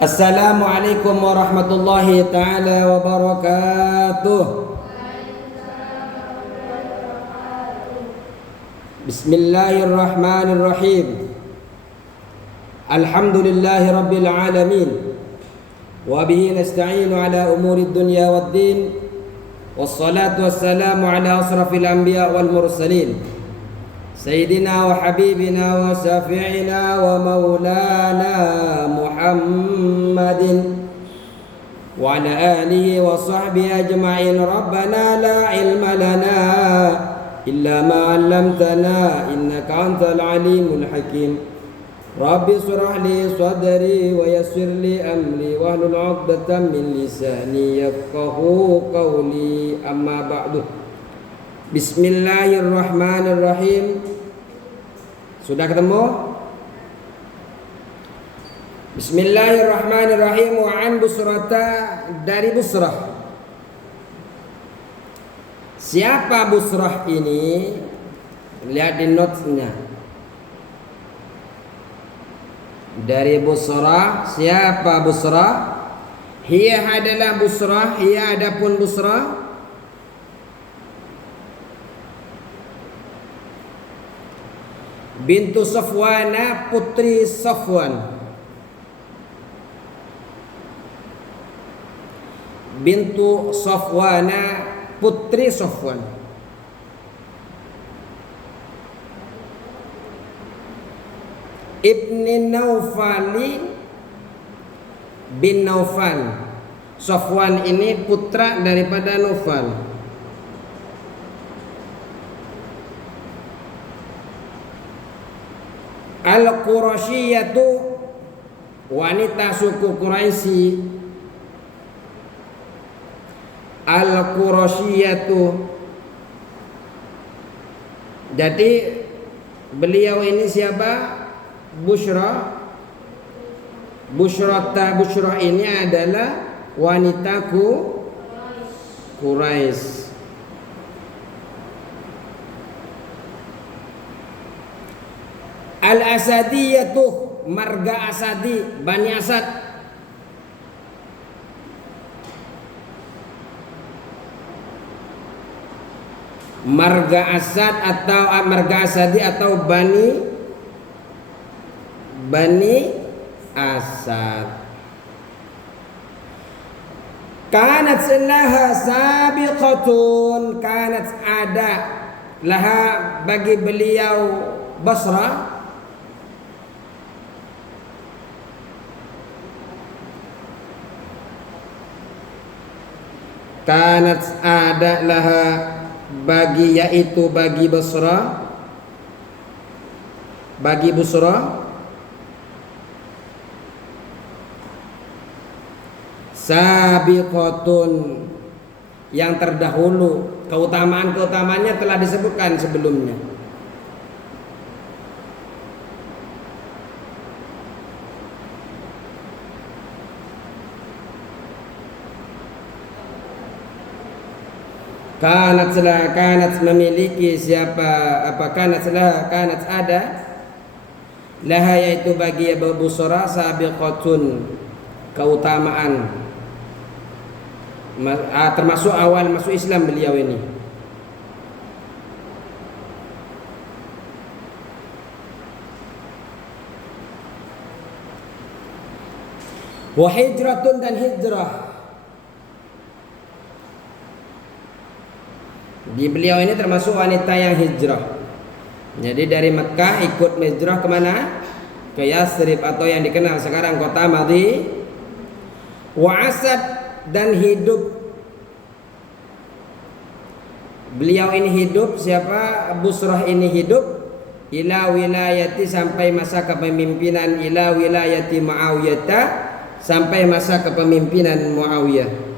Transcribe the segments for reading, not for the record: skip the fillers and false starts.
Assalamualaikum warahmatullahi taala wabarakatuh. Bismillahirrahmanirrahim. Alhamdulillahi rabbil alamin. Wa bihi nasta'inu ala umurid dunya waddin. Wassalatu wassalamu ala asrafil anbiya wal mursalin. Sayyidina wa habibina wa syafi'ina wa maulana Muhammadin wa ala alihi wa sahbihi ajma'in. Rabbana la ilma lana illa ma 'allamtana innaka antal alimul hakim. Rabbi shrah li sadri wa yassir li amri wahlul 'uqdatam min lisani yafqahu qawli. Amma ba'du. Bismillahirrahmanirrahim. Sudah ketemu? Bismillahirrahmanirrahim. Wa an Busrata, dari Busrah. Siapa Busrah ini? Lihat di notesnya. Dari Busrah, siapa Busrah? Hiya adalah Busrah, hiya adapun Busrah bintu Safwana, putri Safwan. Bintu Safwana, putri Safwan. Ibni Naufali bin Naufal. Safwan ini putra daripada Naufal. Al-Qurasyiyatu, wanita suku Quraisy. Al-Qurasyiyatu. Jadi beliau ini siapa? Busyra. Busyra ini adalah wanita Quraisy. Al-Asadiyatuh, marga Asadi, Bani Asad. Marga Asad atau marga Asadi atau Bani Asad. Kanat laha sabiqatun, kanat ada laha bagi beliau Basrah kanat ada laha bagi, yaitu bagi Basrah, bagi Busra, sabiqatun, yang terdahulu. Keutamaan-keutamaannya telah disebutkan sebelumnya. Kanat memiliki siapa, apa kanat ada laha, yaitu bagi Abu Busra sabiqatun, keutamaan, termasuk awal masuk Islam beliau ini. Wa hijratun, dan hijrah. Di beliau ini termasuk wanita yang hijrah. Jadi dari Mekah ikut hijrah kemana? Ke Yathrib atau yang dikenal sekarang kota Madinah. Wa asad, dan hidup. Beliau ini hidup, siapa? Busrah ini hidup ila wilayati, sampai masa kepemimpinan, ila wilayati Muawiyah, sampai masa kepemimpinan Muawiyah.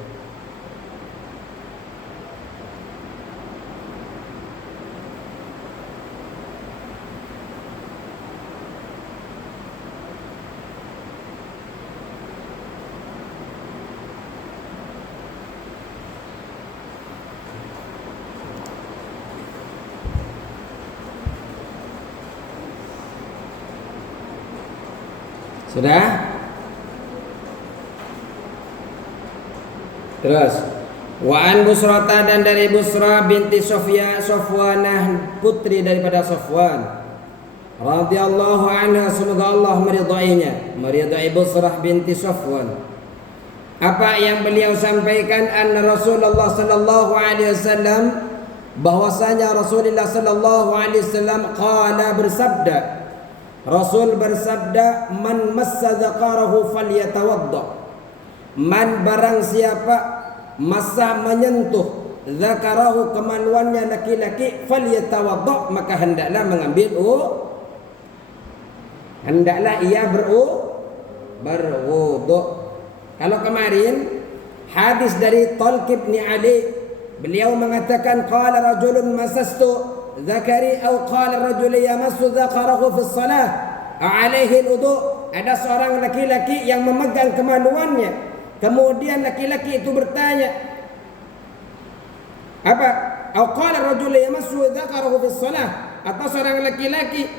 Sudah? Terus wa an Busrata, dan dari Busra binti Sofwanah, putri daripada Sofwan radhiyallahu anha, semoga Allah meridainya, meridai Busrah binti Sofwan. Apa yang beliau sampaikan, anna Rasulullah sallallahu alaihi wasallam, bahwasanya Rasulullah sallallahu alaihi wasallam qala, bersabda, Rasul bersabda, man massa dzakarahu falyatawadda. Man, barang siapa massa, menyentuh, dzakarahu, kemaluannya laki-laki, falyatawadda, maka hendaklah mengambil hendaklah ia berwudu. Kalau kemarin hadis dari Talq bin Ali, beliau mengatakan qala rajulun masastu dzakari, atau qala rajulun yamassu dzakarahu fi shalah alaihi alwudu. Ada seorang laki-laki yang memegang kemaluannya, kemudian laki-laki itu bertanya apa? Atau qala rajulun yamassu dzakarahu fi shalah, atau seorang laki-laki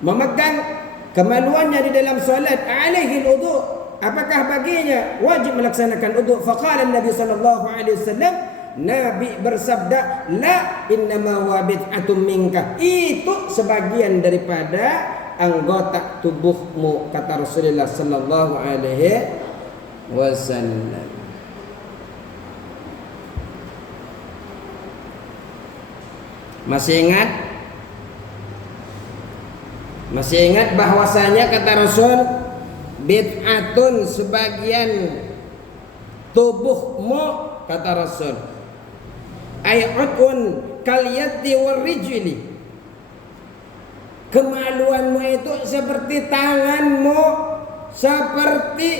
memegang kemaluannya di dalam salat, alaihi alwudu, apakah baginya wajib melaksanakan wudu? Faqala Nabi sallallahu alaihi wasallam, Nabi bersabda, la innama huwa bid'atun minka, itu sebagian daripada anggota tubuhmu, kata Rasulullah sallallahu alaihi wasallam. Masih ingat? Masih ingat bahwasanya kata Rasul, bid'atun, sebagian tubuhmu, kata Rasul, ay'udun kaliyati warijli, kemaluanmu itu seperti tanganmu, seperti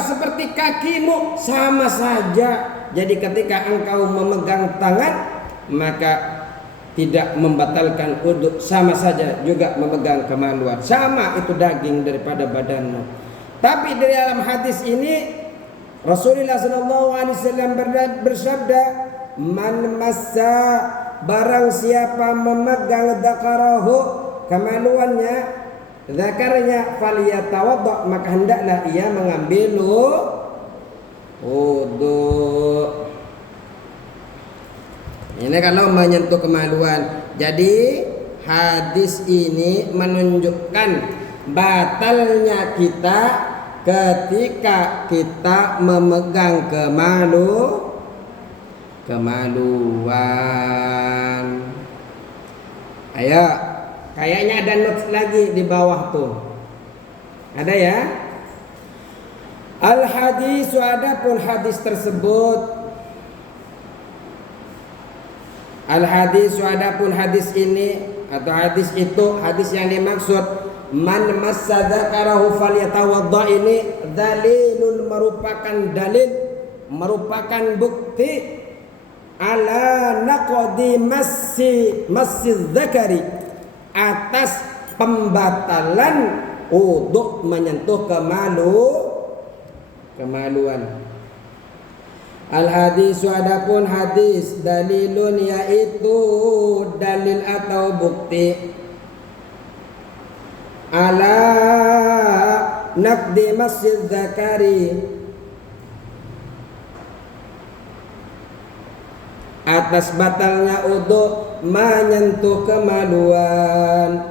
seperti kakimu, sama saja. Jadi ketika engkau memegang tangan, maka tidak membatalkan wudu, sama saja juga memegang kemaluan, sama itu daging daripada badanmu. Tapi di dalam hadis ini Rasulullah SAW bersabda, man massa, barang siapa memegang dzakarahu, kemaluannya, dzakarnya, falyatawadda, maka hendaklah ia mengambil wudu. Ini kalau menyentuh kemaluan. Jadi hadis ini menunjukkan batalnya kita ketika kita memegang kemaluan. Ayo, kayaknya ada notes lagi di bawah tuh. Ada ya? Al-hadis, adapun hadis tersebut, al-hadis, adapun hadis ini atau hadis itu, hadis yang dimaksud man massa dzakarahu falyatawadda, ini dalilun, merupakan dalil, merupakan bukti ala naqdi massi dzakari, atas pembatalan wudu menyentuh kemaluan. Al-hadis, adapun hadis, dalilun, yaitu dalil atau bukti, ala naqdi masjid zakari, atas batalnya wudu menyentuh kemaluan.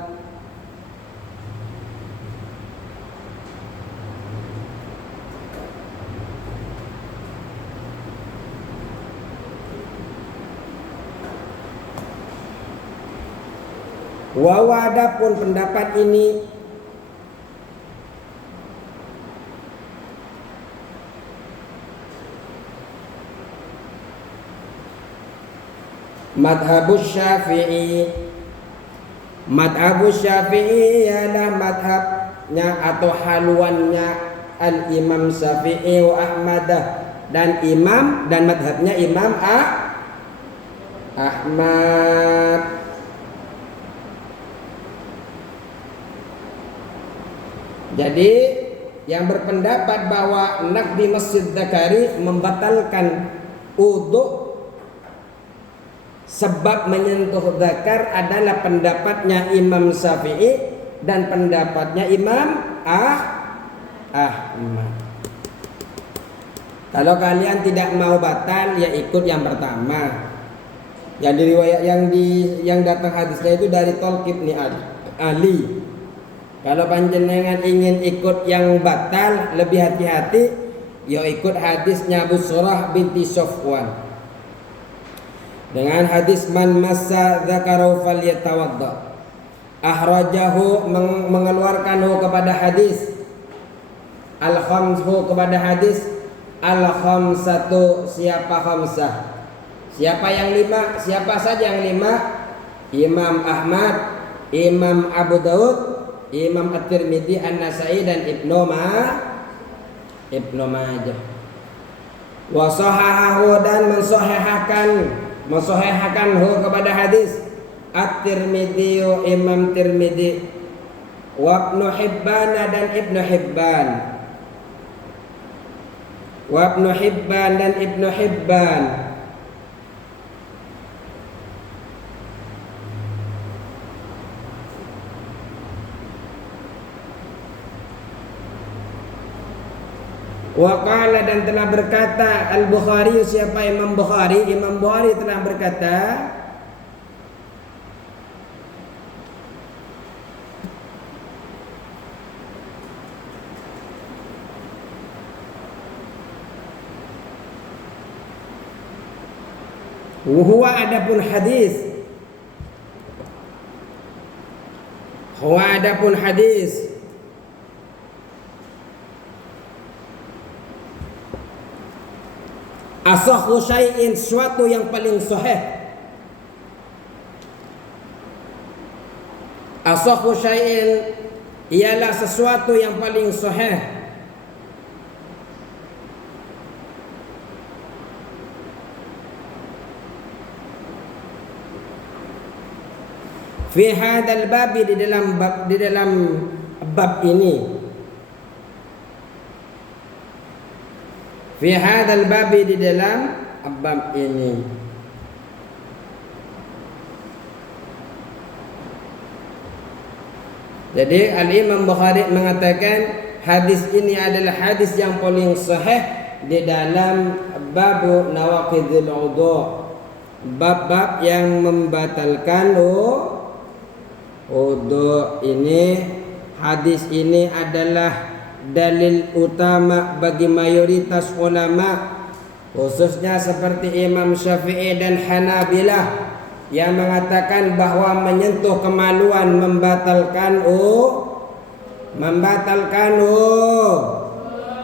Adapun pendapat ini madhabus Syafi'i. Madhabus Syafi'i ialah madhabnya atau haluannya al-Imam Syafi'i wa Ahmadah, dan madhabnya Imam Ahmad. Jadi yang berpendapat bahwa naqdi masjid dzakari membatalkan wudu sebab menyentuh dzakar adalah pendapatnya Imam Syafi'i dan pendapatnya Imam Ahmad. Kalau kalian tidak mau batal, ya ikut yang pertama. Yang diriwayat yang datang hadisnya itu dari Thalq bin Ali. Kalau panjenengan ingin ikut yang batal, lebih hati-hati, ya ikut hadisnya Busrah binti Safwan. Dengan hadis man massa dzakarahu falyatawadda. Ahrajahu mengeluarkanhu kepada hadis al-khamsu kepada hadis al-khamsatu, siapa khamsah? Siapa yang 5? Siapa saja yang 5? Imam Ahmad, Imam Abu Daud, Imam At-Tirmidzi, An-Nasa'i dan Ibnu Majah. Wa sahahahu dan mensahihahkanhu kepada hadis At-Tirmidzi, Imam Tirmidzi, wa Ibnu Hibban dan Ibnu Hibban. Wa Ibnu Hibban dan Ibnu Hibban. Wa qala dan telah berkata Al-Bukhari, siapa Imam Bukhari? Imam Bukhari telah berkata, huwa adapun hadis asahhu syai'in, suatu yang paling sahih. Asahhu syai'in ialah sesuatu yang paling sahih. Fi hadzal bab, di dalam bab ini. Fi hadzal bab, di dalam bab ini. Jadi Al-Imam Bukhari mengatakan hadis ini adalah hadis yang paling sahih di dalam bab nawaqidul wudu, bab-bab yang membatalkan wudu. Ini hadis ini adalah dalil utama bagi mayoritas ulama, khususnya seperti Imam Syafi'i dan Hanabilah, yang mengatakan bahwa menyentuh kemaluan membatalkan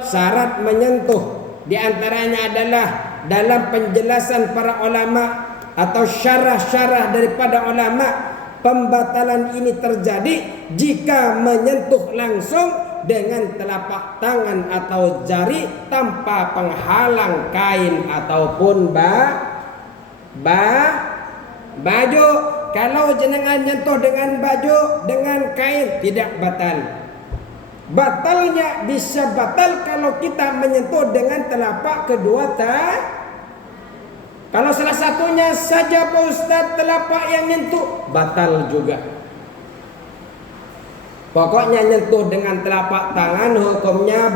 syarat menyentuh diantaranya adalah dalam penjelasan para ulama atau syarah-syarah daripada ulama, pembatalan ini terjadi jika menyentuh langsung dengan telapak tangan atau jari tanpa penghalang kain ataupun baju. Kalau jenengan nyentuh dengan baju, dengan kain, tidak batal. Batalnya bisa batal kalau kita menyentuh dengan telapak kedua Kalau salah satunya saja Pak Ustaz telapak yang nyentuh, batal juga. Pokoknya nyentuh dengan telapak tangan hukumnya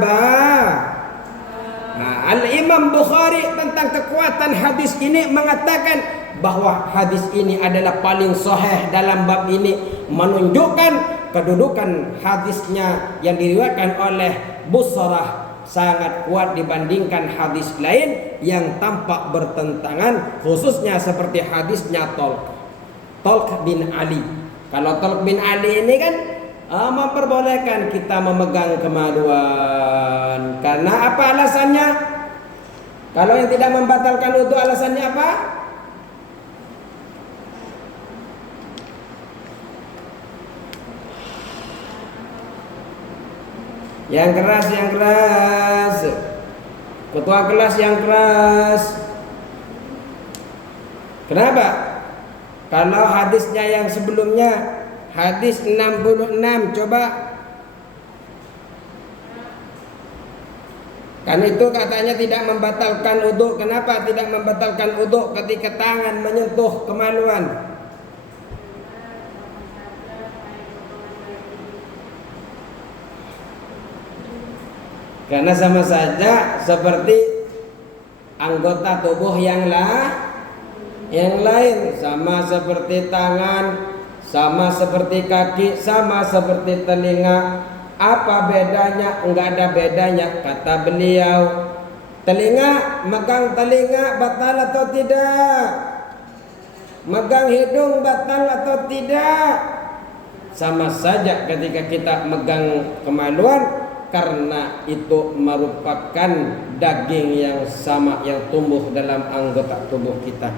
Al-Imam Bukhari tentang kekuatan hadis ini mengatakan bahwa hadis ini adalah paling sahih dalam bab ini, menunjukkan kedudukan hadisnya yang diriwayatkan oleh Busrah sangat kuat dibandingkan hadis lain yang tampak bertentangan, khususnya seperti hadisnya Thalq bin Ali. Kalau Thalq bin Ali ini kan memperbolehkan kita memegang kemaluan. Karena apa alasannya? Kalau yang tidak membatalkan wudu alasannya apa? Yang keras. Ketua kelas yang keras. Kenapa? Kalau hadisnya yang sebelumnya hadis 66, coba. Kan itu katanya tidak membatalkan wudu. Kenapa tidak membatalkan wudu ketika tangan menyentuh kemaluan? Karena sama saja seperti anggota tubuh yang lain, sama seperti tangan, sama seperti kaki, sama seperti telinga. Apa bedanya? Enggak ada bedanya, kata beliau. Telinga, megang telinga batal atau tidak? Megang hidung batal atau tidak? Sama saja ketika kita megang kemaluan, karena itu merupakan daging yang sama yang tumbuh dalam anggota tubuh kita.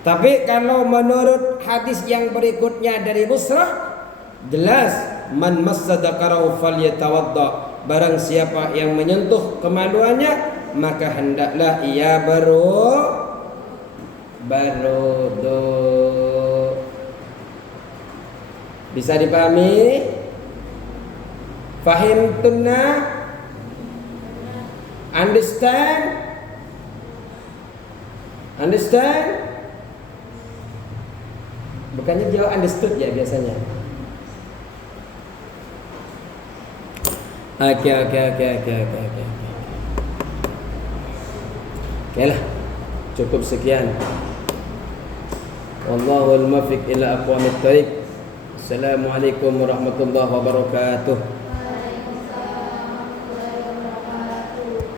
Tapi kalau menurut hadis yang berikutnya dari Busrah, jelas man massa dzakarahu falyatawadda. Barang siapa yang menyentuh kemaluannya, maka hendaklah ia berwudu. Bisa dipahami? Fahimtunna? Understand? Understand? Bukannya jawab understood ya biasanya. Oke. Oke lah, cukup sekian. Wallahul muwaffiq ila aqwamit thoriq. Assalamualaikum warahmatullahi wabarakatuh.